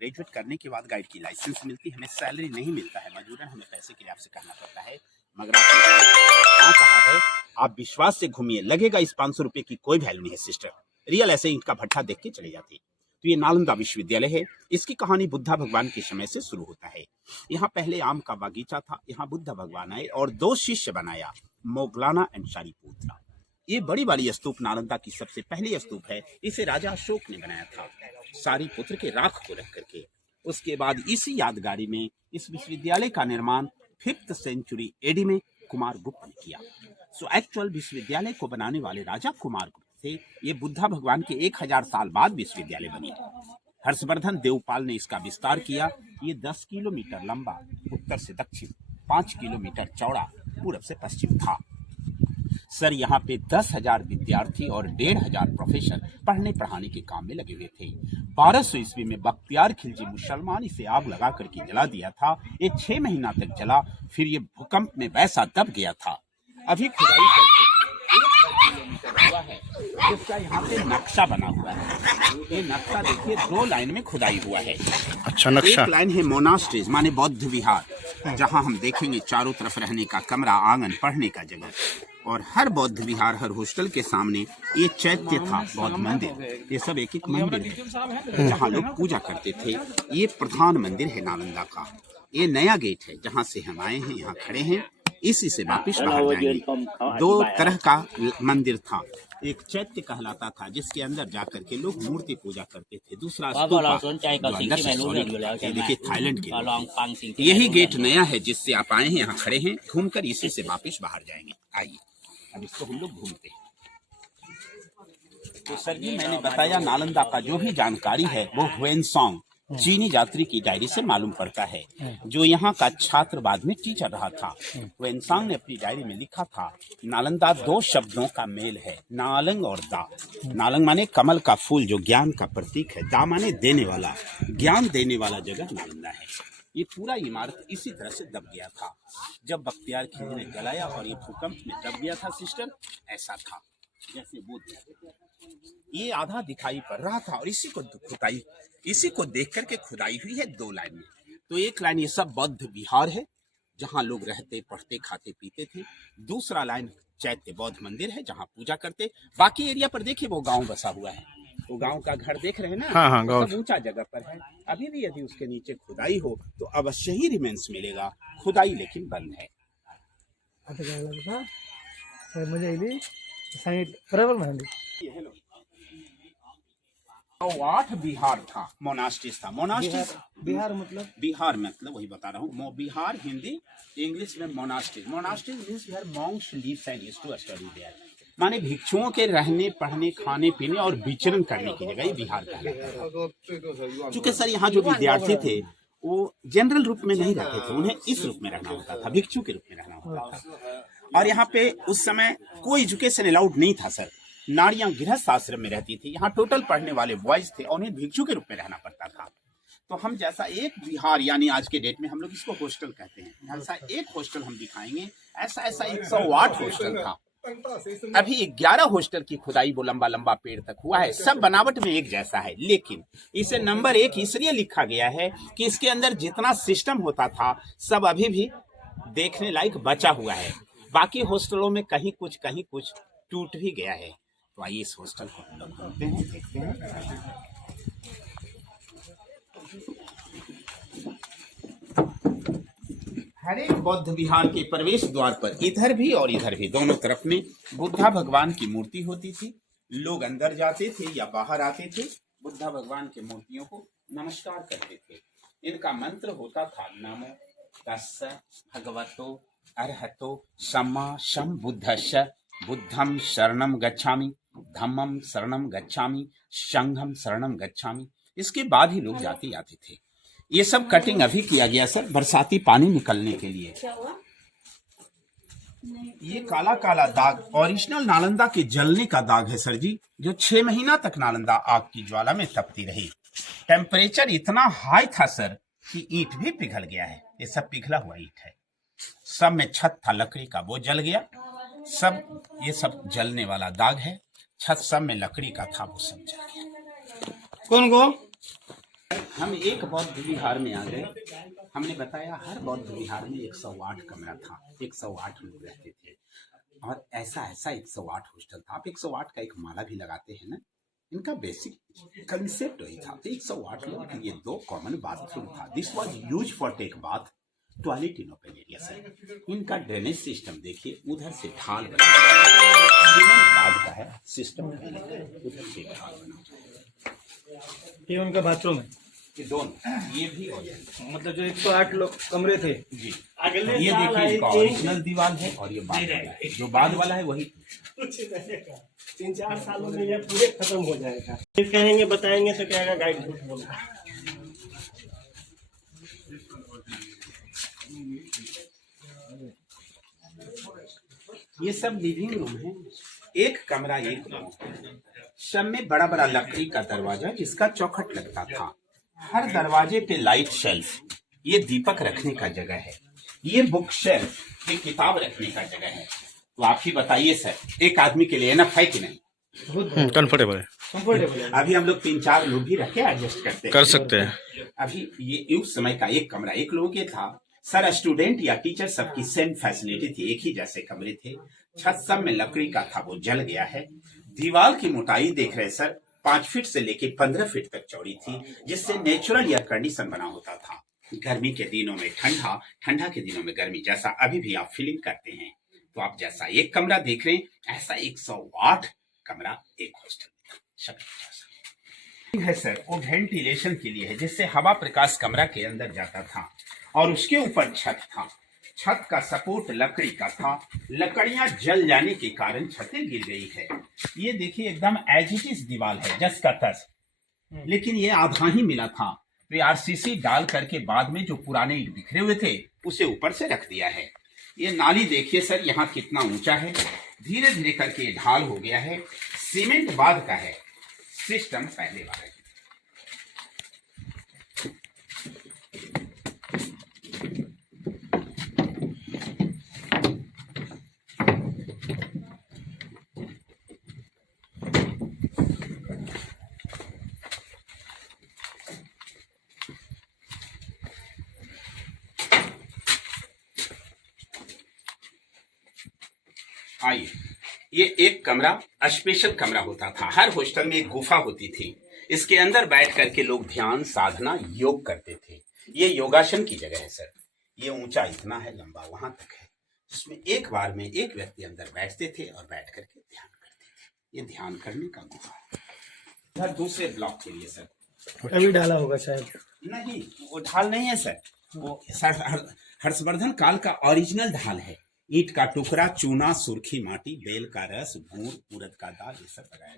Graduate करने के बाद गाइड की लाइसेंस मिलती है, हमें सैलरी नहीं मिलता है, मजबूरन हमें पैसे के लिए आपसे करना पड़ता है। मगर आपने हाँ कहा है, आप विश्वास से घूमिए, लगेगा इस 500 रुपए की कोई वैल्यू नहीं है सिस्टर, रियल ऐसे ईंट का भट्ठा देख के चले जाती। तो ये नालंदा विश्वविद्यालय है। इसकी कहानी बुद्धा भगवान के समय से शुरू होता है। यहाँ पहले आम का बागीचा था, यहाँ बुद्ध भगवान आए और 2 शिष्य बनाया, मोगलाना एंड शारिपुत्रा। ये बड़ी वाली स्तूप नालंदा की सबसे पहली स्तूप है। इसे राजा अशोक ने बनाया था शारिपुत्र के राख को रख करके। उसके बाद इसी यादगारी में इस विश्वविद्यालय का निर्माण 5th सेंचुरी एडी में कुमार गुप्त ने किया। सो एक्चुअल विश्वविद्यालय को बनाने वाले राजा कुमार गुप्त थे। ये बुद्धा भगवान के 1000 साल बाद विश्वविद्यालय बनी। हर्षवर्धन देवपाल ने इसका विस्तार किया। ये 10 किलोमीटर लंबा उत्तर से दक्षिण, 5 किलोमीटर चौड़ा पूरब से पश्चिम था। सर यहाँ पे 10,000 विद्यार्थी और 1,500 प्रोफेसर पढ़ने पढ़ाने के काम में लगे हुए थे। 1200 ईस्वी में बख्तियार खिलजी मुसलमान इसे आग लगा करके जला दिया था। ये 6 महीना तक जला, फिर ये भूकंप में वैसा दब गया था। अभी खुदाई करके 1 किलोमीटर हुआ है, जिसका यहाँ पे नक्शा बना हुआ है। ये नक्शा देखिए, 2 लाइन में खुदाई हुआ है। अच्छा नक्शा। एक लाइन है मोनास्ट्रीज माने बौद्ध विहार, जहाँ हम देखेंगे चारों तरफ रहने का कमरा, आंगन, पढ़ने का जगह। और हर बौद्ध विहार, हर हॉस्टल के सामने ये चैत्य था, बौद्ध मंदिर। ये सब एक एक मंदिर है जहाँ लोग पूजा करते थे। ये प्रधान मंदिर है नालंदा का। ये नया गेट है जहाँ से हम आए हैं, यहाँ खड़े हैं, इसी से वापिस बाहर जाएंगे। 2 तरह का मंदिर था। एक चैत्य कहलाता था, जिसके अंदर जाकर के लोग मूर्ति पूजा करते थे। दूसरा स्तूपा, जो अंदर से solid है। देखिए थाईलैंड के यही गेट नया है जिससे आप आए हैं, यहाँ खड़े हैं, घूमकर इसी से वापिस बाहर जाएंगे। आइए अब इसको हम लोग घूमते हैं। तो सर जी, मैंने बताया नालंदा का जो भी जानकारी है वो ह्वेनसांग चीनी यात्री की डायरी से मालूम पड़ता है, जो यहाँ का छात्र बाद में टीचर रहा था। ह्वेनसांग ने अपनी डायरी में लिखा था, नालंदा 2 शब्दों का मेल है, नालंग और दा। नालंग माने कमल का फूल जो ज्ञान का प्रतीक है, दा माने देने वाला, ज्ञान देने वाला जगह नालंदा है। ये पूरा इमारत इसी तरह से दब गया था जब बख्तियार खिलजी ने जलाया, और ये भूकंप में दब गया था सिस्टर। ऐसा था जैसे वो ये आधा दिखाई पड़ रहा था, और इसी को देख करके खुदाई हुई है 2 लाइन में। तो एक लाइन ये सब बौद्ध विहार है जहाँ लोग रहते, पढ़ते, खाते, पीते थे। दूसरा लाइन चैत्य बौद्ध मंदिर है जहाँ पूजा करते। बाकी एरिया पर देखिए वो गांव बसा हुआ है, वो गांव का घर देख रहे हैं ना। हाँ, सब ऊंचा जगह पर है। अभी भी यदि उसके नीचे खुदाई हो तो अवश्य ही रिमेंस मिलेगा। खुदाई लेकिन बंद है। तो 8 बिहार था, मोनास्ट्रीज था। मोनास्ट्रीज बिहार मतलब वही बता रहा हूँ। बिहार हिंदी, इंग्लिश में monasteries. Monasteries means here monks lives and used to study there, माने भिक्षुओं के रहने, पढ़ने, खाने, पीने और विचरण करने की जगह ये बिहार कहलाता है। चूंकि सर यहाँ जो विद्यार्थी थे वो जनरल रूप में नहीं रहते थे, उन्हें इस रूप में रहना होता था, भिक्षु के रूप में रहना होता था। और यहाँ पे उस समय कोई एजुकेशन अलाउड नहीं था सर। नारियां गृहस्थ आश्रम में रहती थी। यहाँ टोटल पढ़ने वाले बॉयज थे और उन्हें भिक्षु के रूप में रहना पड़ता था। तो हम जैसा एक विहार, यानी आज के डेट में हम लोग इसको हॉस्टल कहते हैं, ऐसा एक हॉस्टल हम दिखाएंगे। ऐसा 108 हॉस्टल था। अभी 11 हॉस्टल की खुदाई वो लंबा लंबा पेड़ तक हुआ है। सब बनावट में एक जैसा है, लेकिन इसे नंबर 1 इसलिए लिखा गया है कि इसके अंदर जितना सिस्टम होता था सब अभी भी देखने लायक बचा हुआ है। बाकी हॉस्टलों में कहीं कुछ टूट भी गया है। तो आइए इस हॉस्टल को हम लोग घूमते हैं, देखते हैं। हर एक बौद्ध विहार के प्रवेश द्वार पर इधर भी और इधर भी दोनों तरफ में बुद्धा भगवान की मूर्ति होती थी। लोग अंदर जाते थे या बाहर आते थे, बुद्धा भगवान की मूर्तियों को नमस्कार करते थे। इनका मंत्र होता था, नमो तस्स भगवतो अरहतो सम्मा सम्बुद्धस्स, बुद्धं शरणं गच्छामि, धम्मं शरणं गच्छामि, संघं शरणं गच्छामि। इसके बाद ही लोग जाते आते थे। ये सब कटिंग अभी किया गया सर, बरसाती पानी निकलने के लिए। ये काला काला दाग ओरिजिनल नालंदा के जलने का दाग है सर जी, जो 6 महीना तक नालंदा आग की ज्वाला में तपती रही। टेम्परेचर इतना हाई था सर कि ईंट भी पिघल गया है। ये सब पिघला हुआ ईंट है। सब में छत था लकड़ी का, वो जल गया। सब ये सब जलने वाला दाग है। छत सब में लकड़ी का था, वो सब जल गया। कौन को हम एक बौद्ध विहार में आ गए। हमने बताया हर बौद्ध विहार में 108 कमरा था, 108 लोग रहते थे और ऐसा 108 हॉस्टल था। आप 108 का एक माला भी लगाते हैं ना, इनका बेसिक कंसेप्ट वही था। 108 लोग के लिए 2 कॉमन बाथरूम था। This was use for take bath, toilet in open area sir. इनका ड्रेनेज सिस्टम देखिए, उधर से ढाल बना बाद का है सिस्टम, उधर से ढाल बना। ये उनका बाथरूम है, ये दोनों, ये भी और ये भी। मतलब जो 108 लोग कमरे थे जी। ये देखिए इसका ओरिजिनल दीवार है और ये बाद वाला है। जो बाद वाला है वही 3-4 सालों में ये पूरे खत्म हो जाएगा। फिर कहेंगे बताएंगे तो क्या गाइड झूठ बोला। ये सब लिविंग रूम है। एक कमरा एक रूम, सब में बड़ा बड़ा लकड़ी का दरवाजा जिसका चौखट लगता था। हर दरवाजे पे लाइट शेल्फ, ये दीपक रखने का जगह है। ये बुक शेल्फ, ये किताब रखने का जगह है। तो आप ही बताइए सर, एक आदमी के लिए एनफ है कि नहीं? कंफर्टेबल है, कंफर्टेबल है। अभी हम लोग 3-4 लोग भी रखे एडजस्ट करते कर सकते हैं। अभी ये उस समय का एक कमरा एक लोगों के था सर। स्टूडेंट या टीचर सबकी सेम फैसिलिटी थी, एक ही जैसे कमरे थे। छत सब में लकड़ी का था, वो जल गया है। दीवार की मोटाई देख रहे सर, 5 फीट से लेके 15 फीट तक चौड़ी थी, जिससे नेचुरल एयर कंडीशन बना होता था। गर्मी के दिनों में ठंडा, ठंडा के दिनों में गर्मी, जैसा अभी भी आप फीलिंग करते हैं। तो आप जैसा एक कमरा देख रहे हैं, ऐसा 108 कमरा एक हॉस्टल में है सर। वो वेंटिलेशन के लिए है, जिससे हवा प्रकाश कमरा के अंदर जाता था। और उसके ऊपर छत था। छत का सपोर्ट लकड़ी का था। लकड़ियां जल जाने के कारण छतें गिर गई है। ये देखिए एकदम एज इट इज दीवार है, जस का तस, लेकिन ये आधा ही मिला था। तो आरसीसी डाल करके बाद में जो पुराने ईंट बिखरे हुए थे उसे ऊपर से रख दिया है। ये नाली देखिए सर, यहाँ कितना ऊंचा है, धीरे धीरे करके ढाल हो गया है। सीमेंट बाद का है, सिस्टम पहले वाला है। आइए, ये एक कमरा स्पेशल कमरा होता था। हर हॉस्टल में एक गुफा होती थी। इसके अंदर बैठ करके लोग ध्यान साधना योग करते थे। ये योगासन की जगह है सर। ये ऊंचा इतना है, लंबा वहां तक है, जिसमें एक बार में एक व्यक्ति अंदर बैठते थे और बैठ करके ध्यान करते थे। ये ध्यान करने का गुफा है। इधर दूसरे ब्लॉक के लिए सर अभी डाला होगा शायद। नहीं, वो ढाल नहीं है सर, वो हर्षवर्धन काल का ओरिजिनल ढाल है। ईंट का टुकड़ा, चूना, सुर्खी माटी, बेल का रस, भूर, उड़द का दाल, ये सब लगाया।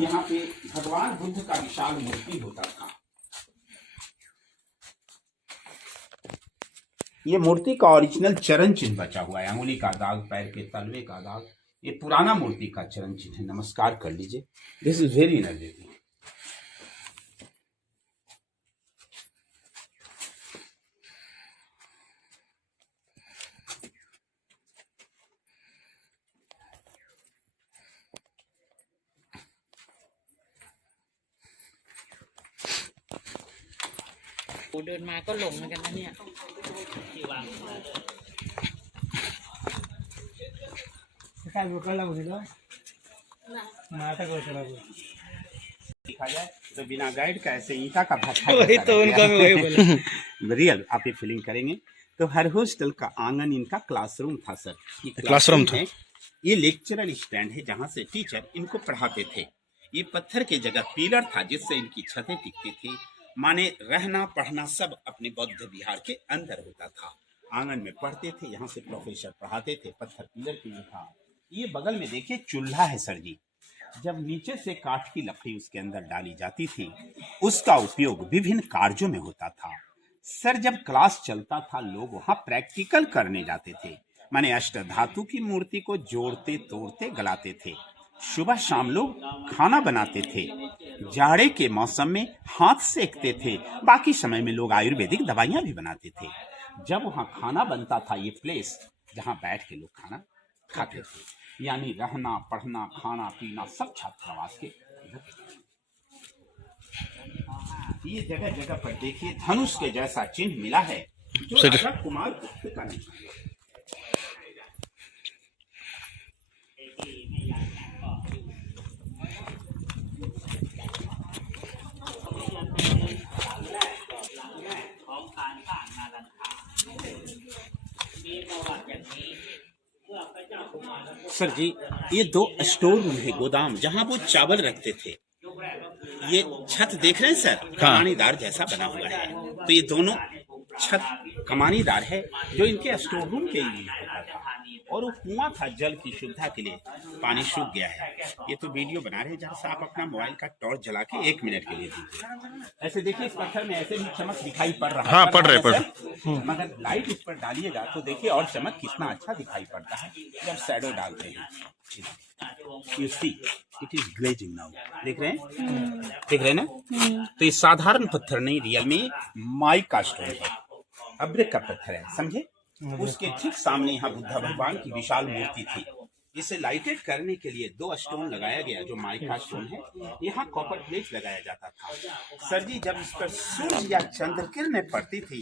यहाँ पे भगवान बुद्ध का विशाल मूर्ति होता था। ये मूर्ति का ओरिजिनल चरण चिन्ह बचा हुआ है। अंगुली का दाग, पैर के तलवे का दाग, ये पुराना मूर्ति का चरण चिन्ह है। नमस्कार कर लीजिए। दिस इज वेरी एनर्जेटिक।เดินมาก็หลงเหมือนกันนะเนี่ย काय बोका लागू दिला माता को चला गया। देखा जाए तो बिना गाइड का ऐसे ईंटा का भट्ठा वही तो उनका भी वही बोला। रियल आप ये फीलिंग करेंगे। तो हर हॉस्टल का आंगन इनका क्लासरूम था सर। ये क्लासरूम था। है, ये लेक्चरल स्टैंड है जहाँ से टीचर इनको पढ़ाते थे। ये पत्थर की जगह पिलर था जिससे इनकी छतें टिकती थी। माने रहना पढ़ना सब अपने बौद्ध विहार के अंदर होता था। आंगन में पढ़ते थे, यहाँ से प्रोफेसर पढ़ाते थे। पत्थर पिलर की था। ये बगल में देखिए चूल्हा है सर जी। जब नीचे से काठ की लकड़ी उसके अंदर डाली जाती थी, उसका उपयोग विभिन्न कार्यों में होता था। सर जब क्लास चलता था, लोग वहां प्रैक्टिकल करने जाते थे। माने अष्टधातु की मूर्ति को जोड़ते तोड़ते गलाते थे। सुबह शाम लोग खाना बनाते थे। जाड़े के मौसम में हाथ सेकते थे। बाकी समय में लोग आयुर्वेदिक दवाइयां भी बनाते थे। जब वहां खाना बनता था, ये प्लेस जहां बैठ के लोग खाना खाते थे। यानी रहना पढ़ना खाना पीना सब छात्रावास के ये जगह जगह पर देखिए धनुष के जैसा चिन्ह मिला है जो सर। राजा कुमार गुप्त का निशान है। सर जी, ये 2 स्टोर रूम है, गोदाम, जहाँ वो चावल रखते थे। ये छत देख रहे हैं सर, कमानीदार जैसा बना हुआ है। तो ये दोनों छत कमानीदार है जो इनके स्टोर रूम के लिए होता था। और वो कुआं था जल की सुविधा के लिए, पानी सूख गया है। ये तो वीडियो बना रहे हैं, जहाँ से आप अपना मोबाइल का टॉर्च जला के 1 मिनट के लिए दीजिए। ऐसे देखिए इस पत्थर में ऐसे भी चमक दिखाई पड़ रहा है। हाँ, पड़ रहे हैं। मगर लाइट इस पर डालिएगा तो देखिए और चमक कितना अच्छा दिखाई पड़ता है जब शैडो डालते हैं। You see, it is glazing now. देख रहे हैं? देख रहे हैं ना? तो ये साधारण पत्थर नहीं, रियल में माइका स्टोन है, अब्रिक का पत्थर है, समझे? उसके ठीक सामने यहाँ बुद्ध भगवान की विशाल मूर्ति थी। इसे लाइटेड करने के लिए 2 स्टोन लगाया गया जो माइका स्टोन है। यहाँ कॉपर प्लेट लगाया जाता था। सर जी, जब इस पर सूर्य या चंद्र किरणें पड़ती थी,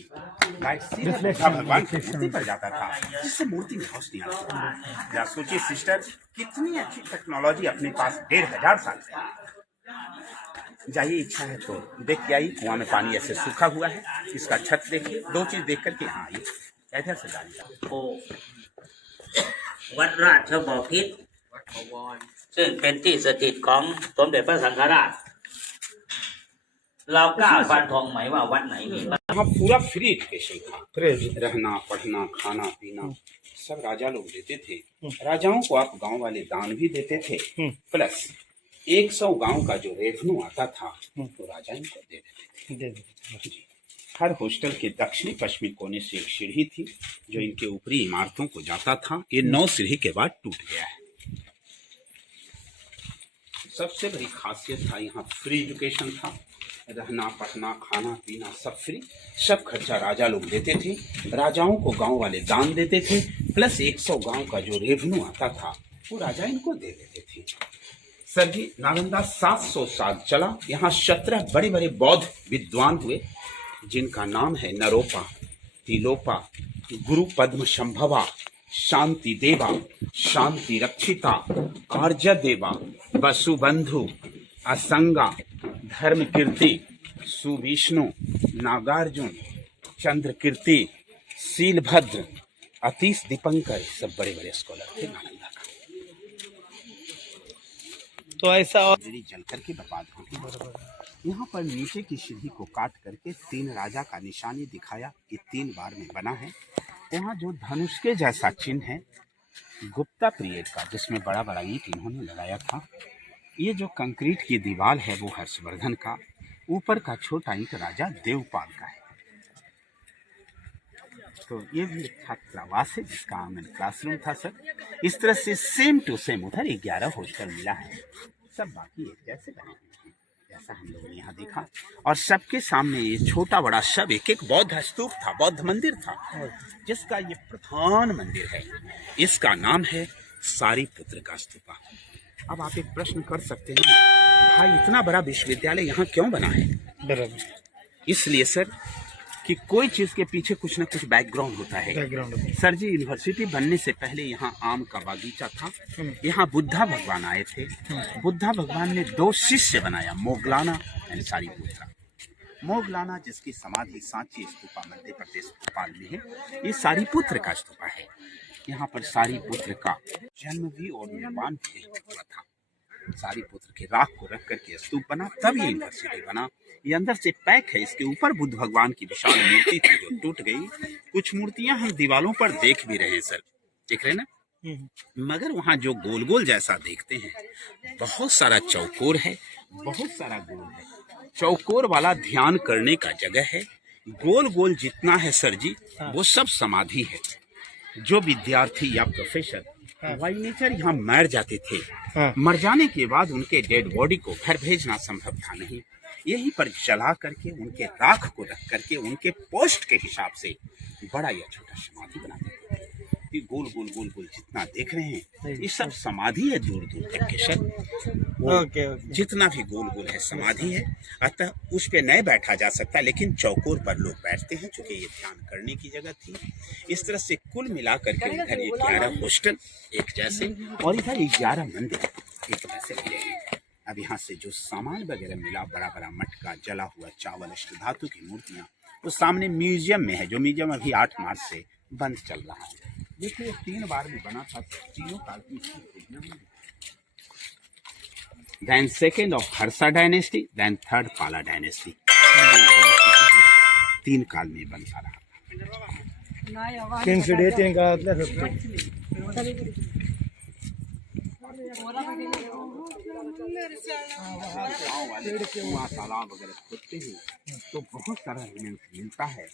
लाइट सीधे बुद्ध भगवान की मूर्ति पर जाता था, जिससे मूर्ति में रोशनी आती थी। या सोचिए सिस्टर, कितनी अच्छी टेक्नोलॉजी अपने पास 1500 साल से। जाइए, इच्छा है तो देख के आइए, कुआं में पानी ऐसे सूखा हुआ है। इसका छत देखिए, 2 चीज देख करके यहाँ आइए। ऐसे से जाइए। วัดราชบพิตรซึ่งเป็นที่สถิตของสมเด็จพระสังฆราช เรากล้าฟันธงไหมว่าวัดไหนมีบ้าง यहाँ पूरा फ्री एजुकेशन था। रहना, पढ़ना, खाना पीना सब राजा लोग देते थे। राजाओं को आप गांव वाले दान भी देते थे, प्लस 100 गांव का जो रेवेन्यू आता था तो राजा इनको दे देते थे। जी। हर हॉस्टल के दक्षिणी पश्चिमी कोने से एक सीढ़ी थी जो इनके ऊपरी इमारतों को जाता था। ये 9 सीढ़ी के बाद टूट गया है। सबसे बड़ी खासियत था, यहाँ फ्री एजुकेशन था। रहना, पढ़ना, खाना पीना सब फ्री, सब खर्चा राजा लोग देते थे। राजाओं को गांव वाले दान देते थे, प्लस 100 गांव का जो रेवेन्यू आता था वो राजा इनको दे देते थे। सर जी, नालंदा 700 साल चला। यहाँ 17 बड़े बड़े बौद्ध विद्वान हुए जिनका नाम है नरोपा, तिलोपा, गुरु पद्म संभवा, शांति देवा, शांति रक्षिता, आर्य देवा, वसुबंधु, असंगा, धर्म कीर्ति, सुविष्णु, नागार्जुन, चंद्र कीर्ति, शीलभद्र, अतीश दीपंकर, सब बड़े बड़े स्कॉलर थे नालंदा का। तो ऐसा और जल करके बर्बाद हो गई। यहाँ पर नीचे की सीढ़ी को काट करके 3 राजा का निशानी दिखाया। ये 3 बार में बना है। वहाँ जो धनुष के जैसा चिन्ह है गुप्ता पीरियड का, जिसमें बड़ा बड़ा ईंट इन्होंने लगाया था। ये जो कंक्रीट की दीवार है वो हर्षवर्धन का, ऊपर का छोटा ईंट राजा देवपाल का है। तो ये भी एक छात्रावास है जिसका आंगन क्लासरूम था सर। इस तरह से सेम टू सेम उधर 11 हॉस्टल मिला है, सब बाकी एक जैसे बने हैं जैसा हम लोगों ने यहाँ देखा। और सबके सामने ये छोटा बड़ा सब एक एक बौद्ध स्तूप था, बौद्ध मंदिर था, जिसका ये प्रधान मंदिर है। इसका नाम है सारीपुत्र का स्तूपा। अब आप एक प्रश्न कर सकते हैं, भाई इतना बड़ा विश्वविद्यालय यहाँ क्यों बना है? बराबर, इसलिए सर कि कोई चीज के पीछे कुछ न कुछ बैकग्राउंड होता है। सर जी, यूनिवर्सिटी बनने से पहले यहाँ आम का बागीचा था। यहाँ बुद्धा भगवान आए थे। बुद्धा भगवान ने 2 शिष्य बनाया, मोगलाना एंड सारीपुत्रा। मोगलाना जिसकी समाधि सांची स्तूपा मध्य प्रदेश भोपाल में है, ये सारीपुत्र का स्तूपा है। यहाँ पर सारीपुत्र का जन्म भी और निर्माण भी हुआ था। सारीपुत्र के राख को रख करके स्तूप बना, तब ये यूनिवर्सिटी बना। ये अंदर से पैक है। इसके ऊपर बुद्ध भगवान की विशाल मूर्ति थी जो टूट गई। कुछ मूर्तियां हम दीवारों पर देख भी रहे हैं सर, देख रहे हैं ना? मगर वहाँ जो गोल गोल जैसा देखते हैं, बहुत सारा चौकोर है, बहुत सारा गोल है। चौकोर वाला ध्यान करने का जगह है। गोल गोल जितना है सर जी, वो सब समाधि है। जो विद्यार्थी या प्रोफेसर बाई नेचर यहाँ मर जाते थे, मर जाने के बाद उनके डेड बॉडी को घर भेजना संभव था नहीं। यहीं पर जला करके उनके राख को रख करके उनके पोस्ट के हिसाब से बड़ा या छोटा समाधि बना देते थे। ये गोल गोल गोल गोल जितना देख रहे हैं ये सब समाधि है दूर दूर तक के सर। वो ओके ओके जितना भी गोल गोल है समाधि है, अतः उस पे नहीं बैठा जा सकता, लेकिन चौकोर पर लोग बैठते हैं चूंकि ये ध्यान करने की जगह थी। इस तरह से कुल मिलाकर के इधर 11 हॉस्टल एक जैसे और इधर 11 मंदिर एक जैसे मिले हैं। अब यहाँ से जो सामान वगैरह मिला, बड़ा बड़ा मटका, जला हुआ चावल, अष्ट धातु की मूर्तियां, वो सामने म्यूजियम में है, जो म्यूजियम अभी 8 मार्च से बंद चल रहा है। देखिए 3 बार में बना था, तीनों काल की। Then second of Harsa dynasty, then third Pala dynasty. 3 काल में बनता रहा। 3 सीढ़ी 3 का वहाँ तालाब वगैरह खोदते हैं तो बहुत सारा एलिमेंट मिलता है,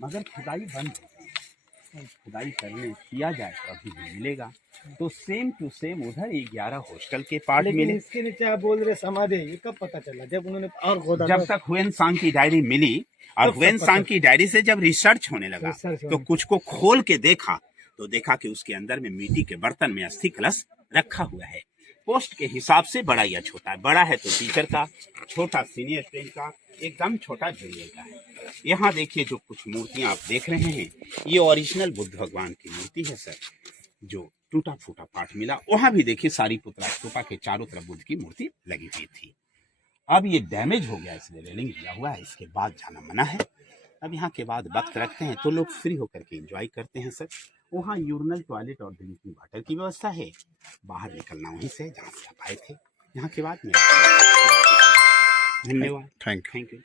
मगर खुदाई बंद होती है। खुदाई करने किया जाए तो अभी भी मिलेगा। तो सेम टू सेम उधर 11 हॉस्टल के पार्ट लेकिन मिले। इसके नीचे आप बोल रहे समाधि, ये कब पता चला? जब उन्होंने और खोदा? जब तक हुएन सांग की डायरी मिली और हुएन सांग की डायरी से जब रिसर्च होने लगा रिसर्च तो कुछ को खोल के देखा तो देखा कि उसके अंदर में मिट्टी के बर्तन में अस्थि कलश रखा हुआ है। पोस्ट के हिसाब से बड़ा या छोटा है, बड़ा है तो टीचर का, छोटा सीनियर स्टूडेंट का, एकदम छोटा जूनियर का है। यहाँ देखिए जो कुछ मूर्तियां आप देख रहे हैं ये ओरिजिनल बुद्ध भगवान की मूर्ति है सर, जो टूटा फूटा पार्ट मिला। वहां भी देखिए सारीपुत्रा स्तूपा के चारों तरफ बुद्ध की मूर्ति लगी हुई थी। अब ये डैमेज हो गया इसलिए रेलिंग दिया हुआ है, इसके बाद जाना मना है। अब यहाँ के बाद वक्त रखते हैं तो लोग फ्री होकर के एंजॉय करते हैं सर। वहाँ यूरिनल टॉयलेट और ड्रिंकिंग वाटर की व्यवस्था है, बाहर निकलना वहीं से जहाँ से आप आए थे। यहाँ के बाद में धन्यवाद, thank you. Thank you.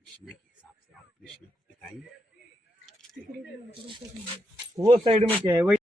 Krishna के हिसाब से और कृष्ण बताइए। वो साइड में क्या है? वही